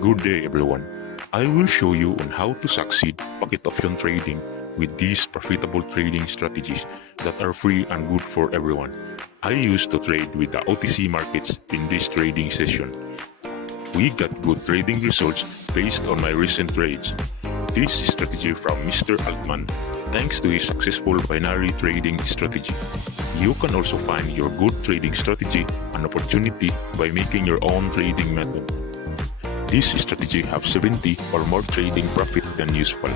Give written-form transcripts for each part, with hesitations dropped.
Good day everyone. I will show you on how to succeed pocket option trading with these profitable trading strategies that are free and good for everyone. I used to trade with the OTC markets in this trading session. We got good trading results based on my recent trades. This is strategy from Mr. Altman, thanks to his successful binary trading strategy. You can also find your good trading strategy and opportunity by making your own trading method. This strategy have 70 or more trading profit than useful.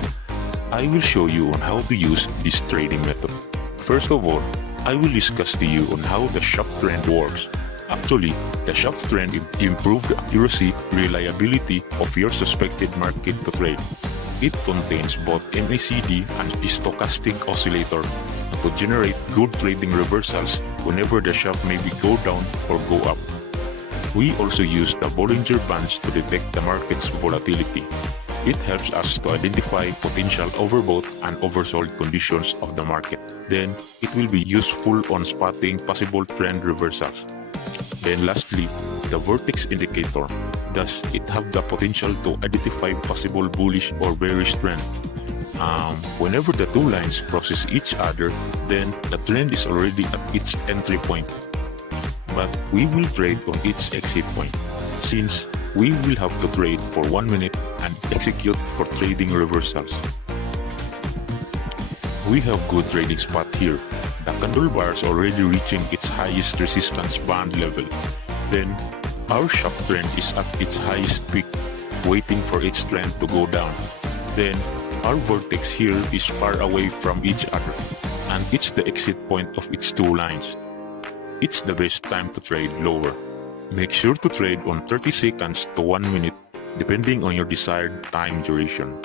I will show you on how to use this trading method. First of all, I will discuss to you on how the Schaff Trend works. Actually, the Schaff Trend improves the accuracy, reliability of your suspected market to trade. It contains both MACD and stochastic oscillator to generate good trading reversals whenever the Schaff may be go down or go up. We also use the Bollinger Bands to detect the market's volatility. It helps us to identify potential overbought and oversold conditions of the market. Then, it will be useful on spotting possible trend reversals. Then lastly, the Vertex Indicator. Thus, it have the potential to identify possible bullish or bearish trend. Whenever the two lines crosses each other, then the trend is already at its entry point. But we will trade on its exit point, since we will have to trade for 1 minute and execute for trading reversals. We have good trading spot here. The candle bar is already reaching its highest resistance band level. Then, our Schaff Trend is at its highest peak, waiting for its trend to go down. Then, our vortex here is far away from each other, and it's the exit point of its two lines. It's the best time to trade lower. Make sure to trade on 30 seconds to 1 minute, depending on your desired time duration.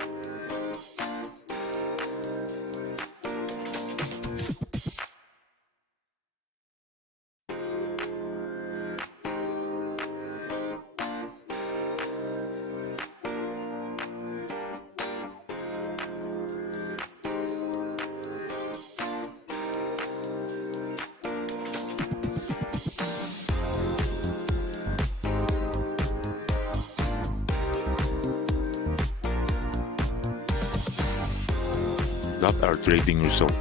That our trading result.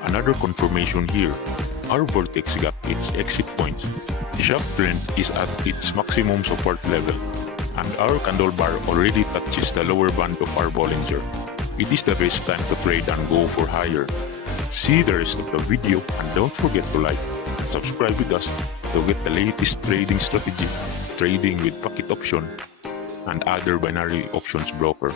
Another confirmation here. Our vortex got its exit point. The Schaff Trend is at its maximum support level, and our candle bar already touches the lower band of our Bollinger. It is the best time to trade and go for higher. See the rest of the video and don't forget to like and subscribe with us to get the latest trading strategy, trading with pocket option, and other binary options broker.